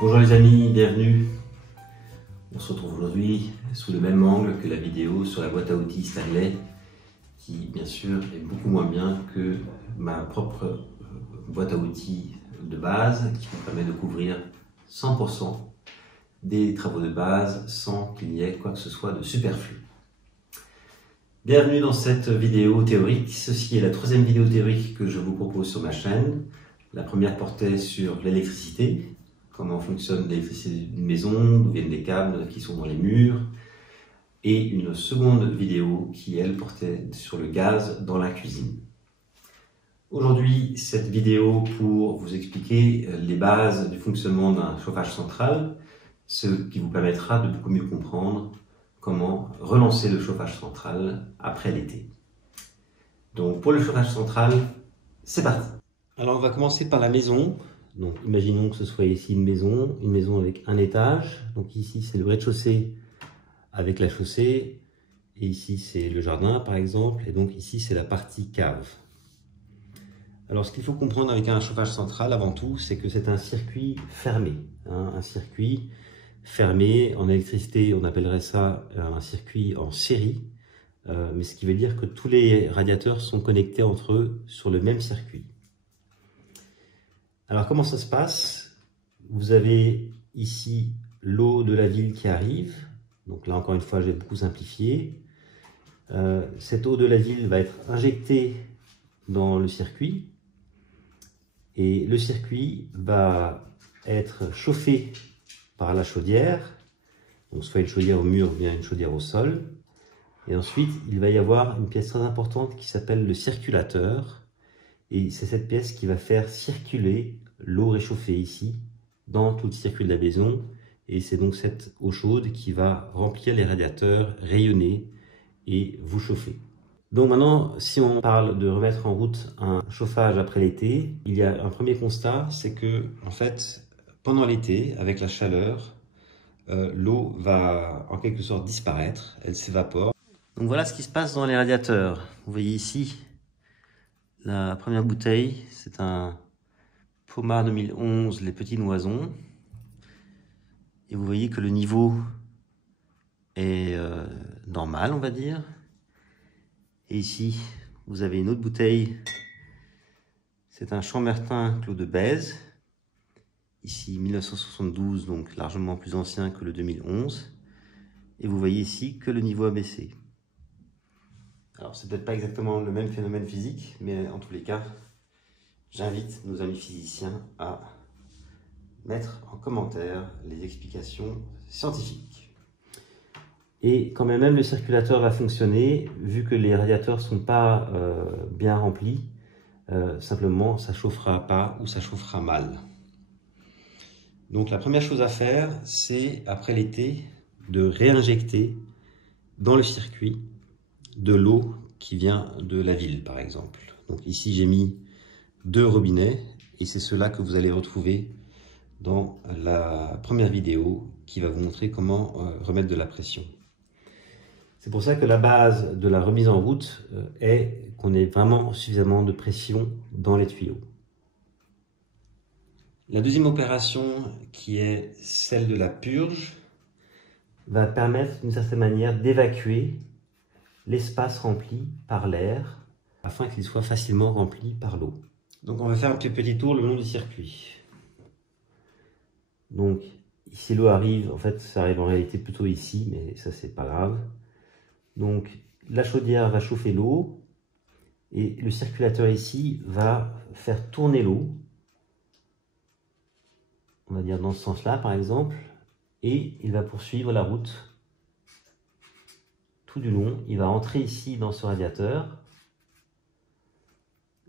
Bonjour les amis, bienvenue. On se retrouve aujourd'hui sous le même angle que la vidéo sur la boîte à outils Stanley, qui bien sûr est beaucoup moins bien que ma propre boîte à outils de base, qui me permet de couvrir 100% des travaux de base sans qu'il y ait quoi que ce soit de superflu. Bienvenue dans cette vidéo théorique. Ceci est la troisième vidéo théorique que je vous propose sur ma chaîne. La première portait sur l'électricité, comment fonctionne l'électricité d'une maison, d'où viennent les câbles qui sont dans les murs, et une seconde vidéo qui, elle, portait sur le gaz dans la cuisine. Aujourd'hui, cette vidéo pour vous expliquer les bases du fonctionnement d'un chauffage central, ce qui vous permettra de beaucoup mieux comprendre comment relancer le chauffage central après l'été. Donc pour le chauffage central, c'est parti. Alors on va commencer par la maison. Donc imaginons que ce soit ici une maison avec un étage. Donc ici c'est le rez-de-chaussée avec la chaussée. Et ici c'est le jardin par exemple. Et donc ici c'est la partie cave. Alors ce qu'il faut comprendre avec un chauffage central avant tout, c'est que c'est un circuit fermé. Un circuit fermé. En électricité on appellerait ça un circuit en série. Mais ce qui veut dire que tous les radiateurs sont connectés entre eux sur le même circuit. Alors comment ça se passe? Vous avez ici l'eau de la ville qui arrive. Donc là encore une fois j'ai beaucoup simplifié. Cette eau de la ville va être injectée dans le circuit. Et le circuit va être chauffé par la chaudière. Donc soit une chaudière au mur ou bien une chaudière au sol. Et ensuite il va y avoir une pièce très importante qui s'appelle le circulateur. Et c'est cette pièce qui va faire circuler l'eau réchauffée ici, dans tout le circuit de la maison. Et c'est donc cette eau chaude qui va remplir les radiateurs, rayonner et vous chauffer. Donc maintenant, si on parle de remettre en route un chauffage après l'été, il y a un premier constat, c'est que en fait, pendant l'été, avec la chaleur, l'eau va en quelque sorte disparaître, elle s'évapore. Donc voilà ce qui se passe dans les radiateurs. Vous voyez ici, la première bouteille, c'est un Pomard 2011, les petits noisons. Et vous voyez que le niveau est normal, on va dire. Et ici, vous avez une autre bouteille. C'est un Chambertin Clos de Bèze. Ici, 1972, donc largement plus ancien que le 2011. Et vous voyez ici que le niveau a baissé. Alors, c'est peut-être pas exactement le même phénomène physique, mais en tous les cas, j'invite nos amis physiciens à mettre en commentaire les explications scientifiques. Et quand même le circulateur va fonctionner, vu que les radiateurs ne sont pas bien remplis, simplement ça ne chauffera pas ou ça chauffera mal. Donc la première chose à faire, c'est après l'été, de réinjecter dans le circuit de l'eau qui vient de la ville par exemple. Donc ici j'ai mis 2 robinets et c'est cela que vous allez retrouver dans la première vidéo qui va vous montrer comment remettre de la pression. C'est pour ça que la base de la remise en route est qu'on ait vraiment suffisamment de pression dans les tuyaux. La deuxième opération, qui est celle de la purge, va permettre d'une certaine manière d'évacuer l'espace rempli par l'air afin qu'il soit facilement rempli par l'eau. Donc on va faire un petit tour le long du circuit. Donc ici l'eau arrive, en fait ça arrive en réalité plutôt ici, mais ça c'est pas grave. Donc la chaudière va chauffer l'eau et le circulateur ici va faire tourner l'eau, on va dire dans ce sens là par exemple, et il va poursuivre la route tout du long. Il va entrer ici dans ce radiateur.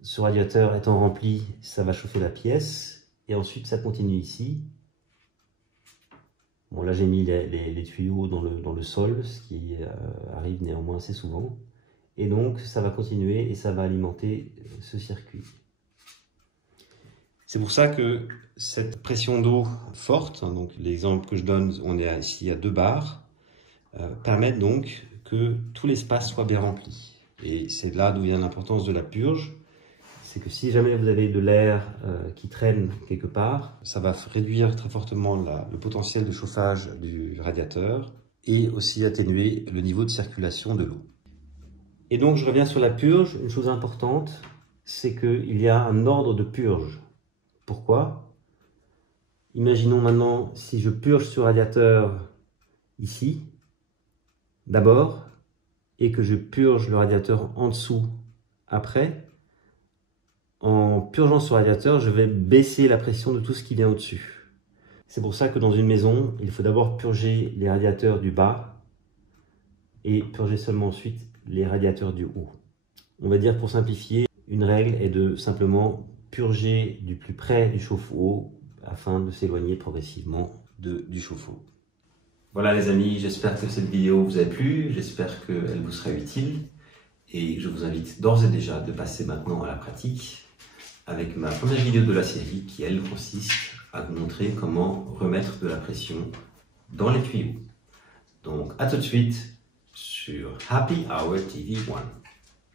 Ce radiateur étant rempli, ça va chauffer la pièce et ensuite ça continue ici. Bon là j'ai mis les tuyaux dans le sol, ce qui arrive néanmoins assez souvent. Et donc ça va continuer et ça va alimenter ce circuit. C'est pour ça que cette pression d'eau forte, donc l'exemple que je donne, on est ici à 2 bars, permettent donc que tout l'espace soit bien rempli. Et c'est là d'où vient l'importance de la purge. c'est que si jamais vous avez de l'air qui traîne quelque part, ça va réduire très fortement le potentiel de chauffage du radiateur et aussi atténuer le niveau de circulation de l'eau. Et donc je reviens sur la purge. Une chose importante, c'est qu'il y a un ordre de purge. Pourquoi? Imaginons maintenant si je purge ce radiateur ici, d'abord, et que je purge le radiateur en dessous après. En purgeant ce radiateur, je vais baisser la pression de tout ce qui vient au-dessus. C'est pour ça que dans une maison, il faut d'abord purger les radiateurs du bas et purger seulement ensuite les radiateurs du haut. On va dire, pour simplifier, une règle est de simplement purger du plus près du chauffe-eau afin de s'éloigner progressivement du chauffe-eau. Voilà les amis, j'espère que cette vidéo vous a plu, j'espère qu'elle vous sera utile et je vous invite d'ores et déjà de passer maintenant à la pratique avec ma première vidéo de la série qui, elle, consiste à vous montrer comment remettre de la pression dans les tuyaux. Donc, à tout de suite sur Happy Hour TV 1.